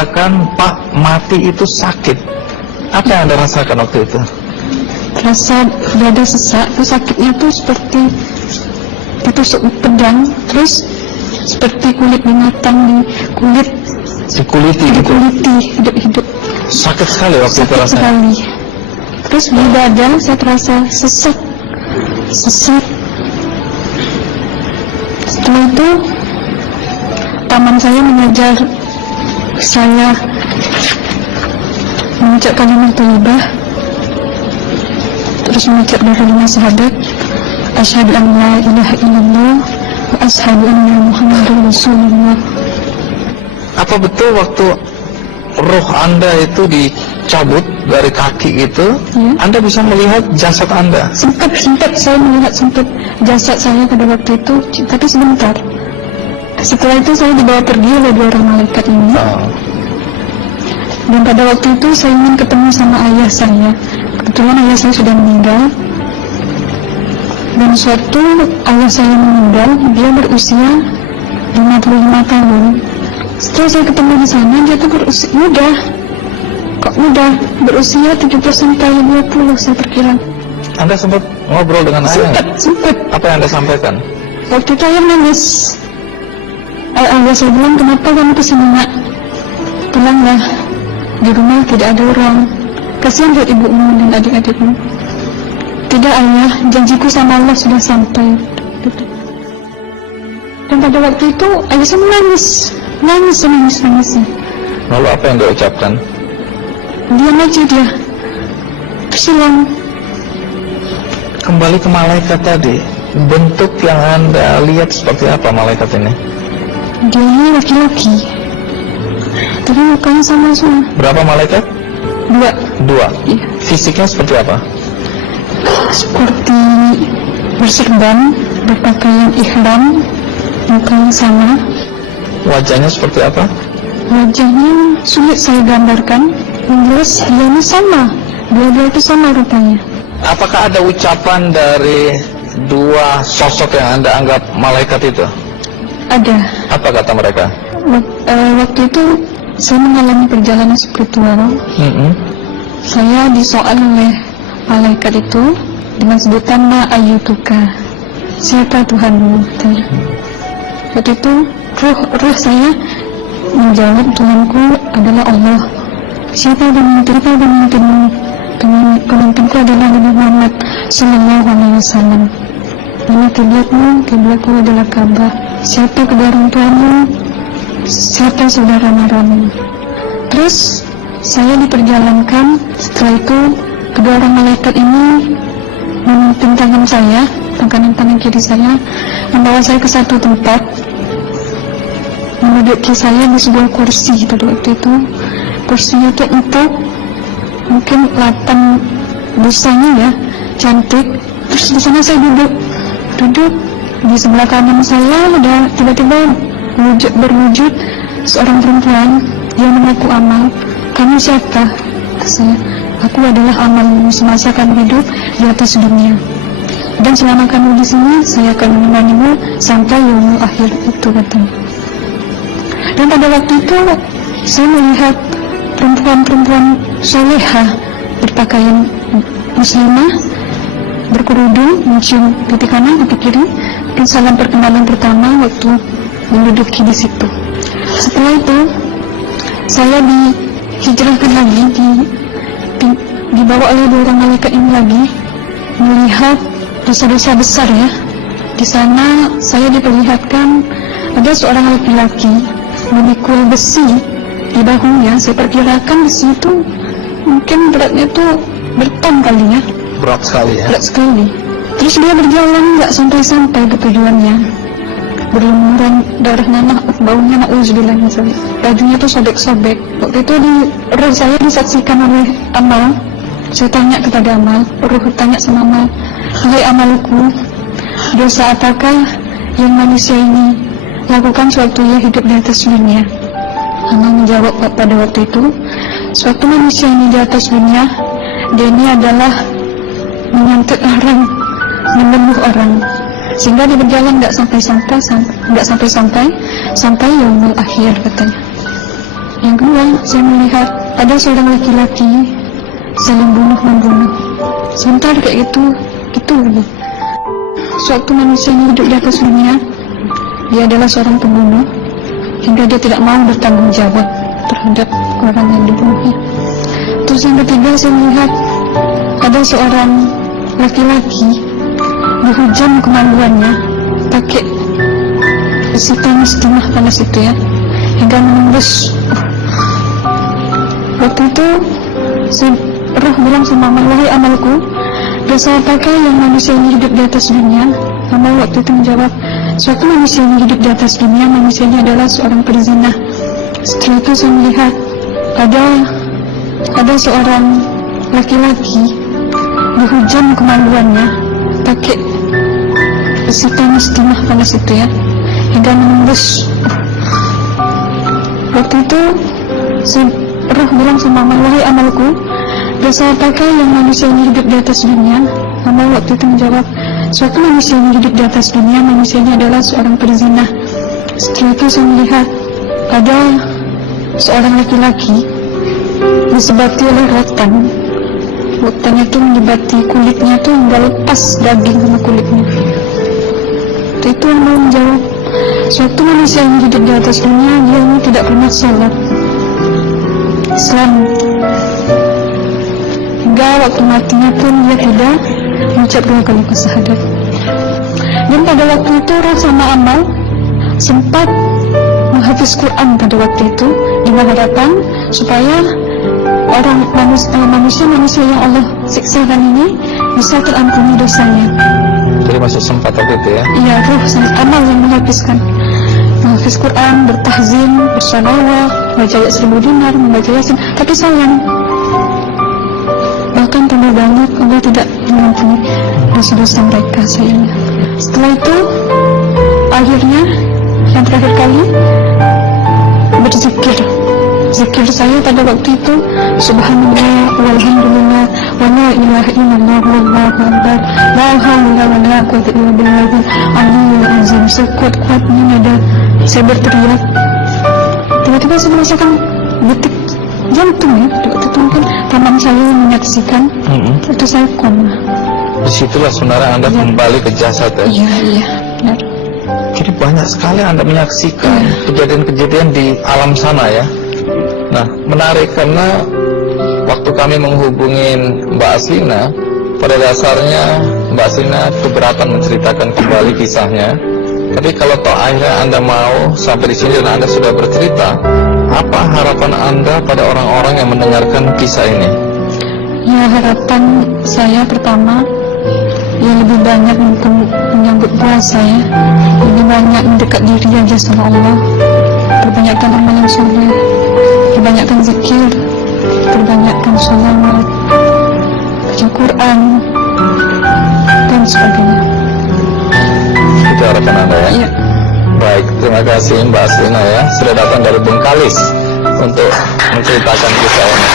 mengatakan, Pak, mati itu sakit. Apa yang Anda rasakan waktu itu? Rasa dada sesak, itu sakitnya tuh seperti ditusuk pedang, terus seperti kulit binatang Dikuliti gitu? hidup-hidup. Sakit sekali waktu itu Sakit rasanya? sekali. Terus di dada saya terasa sesak. Setelah itu paman saya mengajar saya mengucap kalimat thayyibah, terus mengucap doa 5 syahadat, asyhadu an la ilaha illallah wa asyhadu anna muhammadar rasulullah. Apa betul waktu roh Anda itu dicabut dari kaki itu, Ya. Anda bisa melihat jasad Anda? Sempat saya melihat jasad saya pada waktu itu, tapi sebentar. Setelah itu saya dibawa pergi oleh 2 orang malaikat ini. Dan pada waktu itu saya ingin ketemu sama ayah saya. Kebetulan ayah saya sudah meninggal. Dan suatu ayah saya meninggal, dia berusia 55 tahun. Setelah saya ketemu di sana, dia tuh berusia muda. Kok muda? Berusia 17 sampai 20 saya perkira. Anda sempat ngobrol dengan ayah? Sempat. Apa yang Anda sampaikan? Waktu itu ayah nangis. Ayah saya bilang, kenapa kamu kesini nak? Pulanglah, di rumah tidak ada orang. Kasihan buat ibumu dan adik-adikmu. Tidak ayah, janjiku sama Allah sudah sampai. Dan pada waktu itu ayah saya menangis. Lalu apa yang dia ucapkan? Diam aja dia. Terus hilang. Kembali ke malaikat tadi, bentuk yang Anda lihat seperti apa malaikat ini? Dia ini laki-laki, tapi mukanya sama semua. Berapa malaikat? 2. 2. Iya. Fisiknya seperti apa? Seperti berserban, berpakaian ihram, mukanya sama. Wajahnya seperti apa? Wajahnya sulit saya gambarkan. Yang jelas dia ini sama, dua-dua itu sama rupanya. Apakah ada ucapan dari 2 sosok yang Anda anggap malaikat itu? Ada. Apa kata mereka? Waktu itu saya mengalami perjalanan spiritual. Saya disoal oleh malaikat itu dengan sebutan Ma ayyutuka, siapa Tuhanmu? Waktu itu roh saya menjawab, Tuhanku adalah Allah. Siapa yang memimpinmu? Pemimpinku adalah Nabi Muhammad Sallallahu Alaihi Wasallam. Mana kiblatku adalah Ka'bah. Siapa kedua orang tuamu? Siapa saudara maramu? Terus saya diperjalankan. Setelah itu kedua orang malaikat ini memimpin tangan saya, tangan kiri saya, membawa saya ke satu tempat, menduduki saya di sebuah kursi. Pada waktu itu kursinya itu empuk, mungkin 8 busanya ya, cantik. Terus di sana saya duduk di sebelah kanan saya ada tiba-tiba berwujud seorang perempuan yang mengaku amal. Kamu siapa? Saya, aku adalah amalmu semasa kamu hidup di atas dunia. Dan selama kamu di sini, saya akan menemanimu sampai yaumul akhir, itu katanya. Dan pada waktu itu saya melihat perempuan-perempuan solehah berpakaian muslimah, berkerudung, mencium pipi kanan atau kiri, dan salam perkenalan pertama waktu menduduki di situ. Setelah itu saya dihijrahkan lagi, dibawa oleh 2 orang malaikat ini lagi, melihat dosa-dosa besar ya. Di sana saya diperlihatkan ada seorang laki-laki memikul besi di bahunya. Saya perkirakan besi itu mungkin beratnya itu berton kali ya. Berat sekali ya? Berat sekali. Terus dia berjalan nggak sampai ke tujuannya, berlumuran darah nanah, baunya na'udzubillah. Bajunya tuh sobek-sobek. Waktu itu roh saya disaksikan oleh amal. Saya tanya kepada amal, roh tanya sama amal, hai amalku, dosa apakah yang manusia ini lakukan sewaktu ia hidup di atas dunia? Amal menjawab pada waktu itu, suatu manusia ini di atas dunia, dia ini adalah menyantet orang, membunuh orang, sehingga dia berjalan nggak sampai yaumul akhir katanya. Yang kedua, saya melihat ada seorang laki-laki saling bunuh-membunuh. Sebentar kayak gitu lagi. Suatu manusia yang hidup di atas dunia, dia adalah seorang pembunuh, hingga dia tidak mau bertanggung jawab terhadap orang yang dibunuhnya. Terus yang ketiga, saya melihat ada seorang laki-laki dihujam kemaluannya pakai besi panas timah panas itu ya, hingga menembus. Waktu itu roh bilang sama amal, wahai amalku, dosa apakah yang manusia ini hidup di atas dunia? Amal waktu itu menjawab, suatu manusia yang hidup di atas dunia, manusia ini adalah seorang perzina. Setelah itu saya melihat ada seorang laki-laki dihujam kemaluannya pakai besi panas timah panas itu ya, hingga menembus. Waktu itu roh bilang sama amal, wahai amalku, dosa apakah yang manusia ini hidup di atas dunia? Amal waktu itu menjawab, suatu manusia yang hidup di atas dunia, manusia ini adalah seorang perzina. Setelah itu saya melihat ada seorang laki-laki disebati oleh rotan. Rotannya itu menyebati kulitnya itu hingga lepas daging sama kulitnya. Itu yang mau menjawab, suatu manusia yang hidup di atas dunia, dia ini tidak pernah sholat Islam, hingga waktu matinya pun dia tidak mengucap 2 kali syahadat. Dan pada waktu itu roh sama amal sempat menghafiz Quran pada waktu itu dengan harapan supaya orang manusia yang Allah siksakan ini bisa terampuni dosanya. Jadi masih sempat waktu itu ya? Iya, roh sama amal yang menghafizkan Quran, bertahzim, bersalawat, membaca ayat 1000 dinar, membaca yasin. Tapi sayang, bahkan tambah banyak Allah tidak mengampuni dosa-dosa mereka sayangnya. Setelah itu akhirnya yang terakhir kali berzikir. Zikir saya pada waktu itu subhanallah walhamdulillah wa la ilaha illallah wallahu akbar la haula wa la quwwata illa billahil aliyyil azim. Sekuat-kuatnya nada saya berteriak, tiba-tiba saya merasakan detik jantung ya. Waktu itu mungkin teman saya yang menyaksikan, itu saya koma. Disitulah sebenarnya Anda kembali ke jasad ya? Iya, benar. Jadi banyak sekali Anda menyaksikan kejadian-kejadian di alam sana ya. Nah, menarik karena waktu kami menghubungin Mbak Aslina, pada dasarnya Mbak Aslina keberatan menceritakan kembali kisahnya. Tapi kalau toh akhirnya Anda mau sampai di sini dan Anda sudah bercerita, apa harapan Anda pada orang-orang yang mendengarkan kisah ini? Ya, harapan saya pertama, ya lebih banyak menyambut puasa ya, lebih banyak mendekat diri aja sama Allah, perbanyakkan amal yang soleh, perbanyakkan zikir, perbanyakkan sholawat, baca Quran, dan sebagainya. Itu harapan Anda ya? Iya. Baik, terima kasih Mbak Aslina ya, sudah datang dari Bengkalis untuk menceritakan kisah ini.